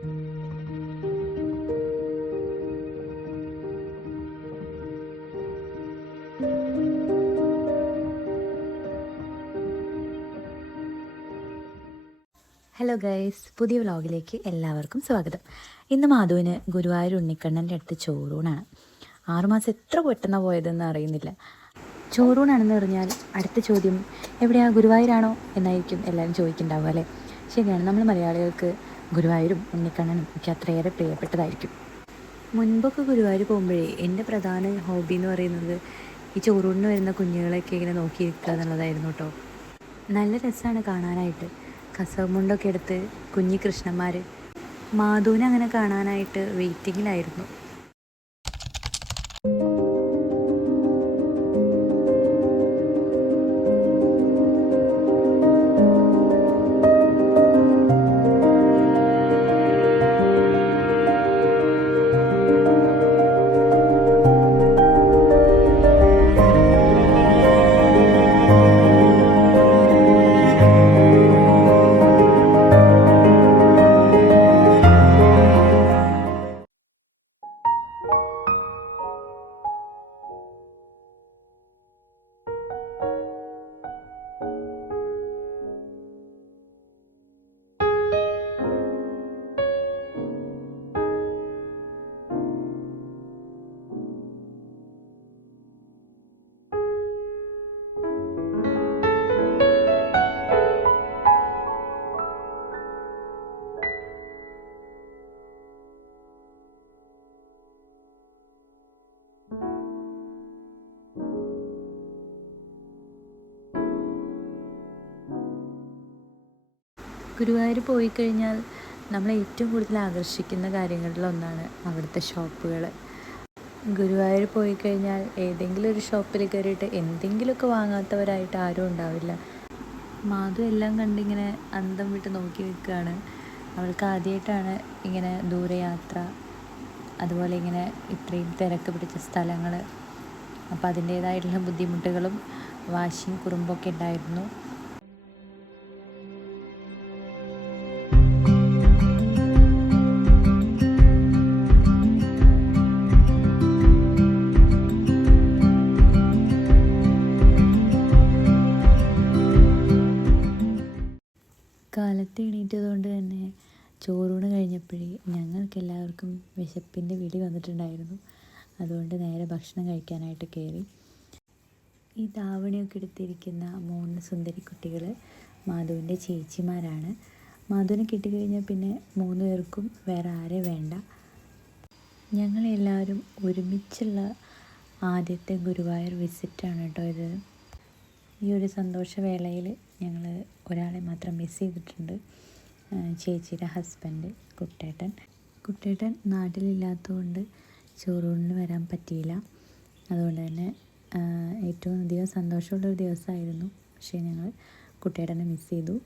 Hello guys, പുതിയ വ്ലോഗിലേക്ക് എല്ലാവർക്കും സ്വാഗതം. ഇന്ന് മാധുവിന് ഗുരുവായൂർ ഉണ്ണിക്കണ്ണൻ്റെ അടുത്ത് ചോറൂണാണ്. 6 മാസം എത്ര പെട്ടെന്ന് പോയതെന്ന് അറിയുന്നില്ല. ചോറൂണാണെന്ന് പറഞ്ഞാൽ അടുത്ത ചോദ്യം എവിടെയാ, ഗുരുവായൂരാണോ എന്നായിരിക്കും എല്ലാവരും ചോദിക്കുന്നുണ്ടാവുക അല്ലേ? ശരിയാണ്, നമ്മൾ മലയാളികൾക്ക് ഗുരുവായൂരും ഉണ്ണിക്കണ്ണനും ഒക്കെ അത്രയേറെ പ്രിയപ്പെട്ടതായിരിക്കും. മുൻപൊക്കെ ഗുരുവായൂർ പോകുമ്പോഴേ എൻ്റെ പ്രധാന ഹോബി എന്ന് പറയുന്നത് ഈ ചോറൂണിന് വരുന്ന കുഞ്ഞുങ്ങളെയൊക്കെ ഇങ്ങനെ നോക്കിയിരിക്കുക എന്നുള്ളതായിരുന്നു കേട്ടോ. നല്ല രസമാണ് കാണാനായിട്ട്. കസവ് മുണ്ടൊക്കെ എടുത്ത് കുഞ്ഞി കൃഷ്ണന്മാർ. മാധുവിനെ അങ്ങനെ കാണാനായിട്ട് വെയിറ്റിങ്ങിലായിരുന്നു. ഗുരുവായൂർ പോയി കഴിഞ്ഞാൽ നമ്മളെ ഏറ്റവും കൂടുതൽ ആകർഷിക്കുന്ന കാര്യങ്ങളിലൊന്നാണ് അവിടുത്തെ ഷോപ്പുകൾ. ഗുരുവായൂർ പോയി കഴിഞ്ഞാൽ ഏതെങ്കിലും ഒരു ഷോപ്പിൽ കയറിയിട്ട് എന്തെങ്കിലുമൊക്കെ വാങ്ങാത്തവരായിട്ട് ആരും ഉണ്ടാവില്ല. മാധു എല്ലാം കണ്ടിങ്ങനെ അന്തം വിട്ട് നോക്കി നിൽക്കുകയാണ്. അവൾക്ക് ആദ്യമായിട്ടാണ് ഇങ്ങനെ ദൂരയാത്ര, അതുപോലെ ഇങ്ങനെ ഇത്രയും തിരക്ക് പിടിച്ച സ്ഥലങ്ങൾ. അപ്പോൾ അതിൻ്റേതായിട്ടുള്ള ബുദ്ധിമുട്ടുകളും വാശിയും കുറുമ്പൊക്കെ ഉണ്ടായിരുന്നു. കാലത്ത് എണീറ്റതുകൊണ്ട് തന്നെ ചോറൂണ് കഴിഞ്ഞപ്പോഴേ ഞങ്ങൾക്കെല്ലാവർക്കും വിശപ്പിൻ്റെ വിളി വന്നിട്ടുണ്ടായിരുന്നു. അതുകൊണ്ട് നേരെ ഭക്ഷണം കഴിക്കാനായിട്ട് കയറി. ഈ ധാവണിയൊക്കെ എടുത്തിരിക്കുന്ന 3 സുന്ദരി കുട്ടികൾ മാധുവിൻ്റെ ചേച്ചിമാരാണ്. മാധുവിനെ കിട്ടിക്കഴിഞ്ഞാൽ പിന്നെ 3 പേർക്കും വേറെ ആരെ വേണ്ട. ഞങ്ങളെല്ലാവരും ഒരുമിച്ചുള്ള ആദ്യത്തെ ഗുരുവായൂർ വിസിറ്റാണ് കേട്ടോ ഇത്. ഈ ഒരു സന്തോഷവേളയിൽ ഞങ്ങൾ ഒരാളെ മാത്രം മിസ് ചെയ്തിട്ടുണ്ട്. ചേച്ചിയുടെ ഹസ്ബൻഡ് കുട്ടേട്ടൻ നാട്ടിലില്ലാത്തതുകൊണ്ട് ചോറൂണിന് വരാൻ പറ്റിയില്ല. അതുകൊണ്ട് തന്നെ ഏറ്റവും അധികം സന്തോഷമുള്ളൊരു ദിവസമായിരുന്നു. പക്ഷേ ഞങ്ങൾ കുട്ടേട്ടനെ മിസ് ചെയ്തു.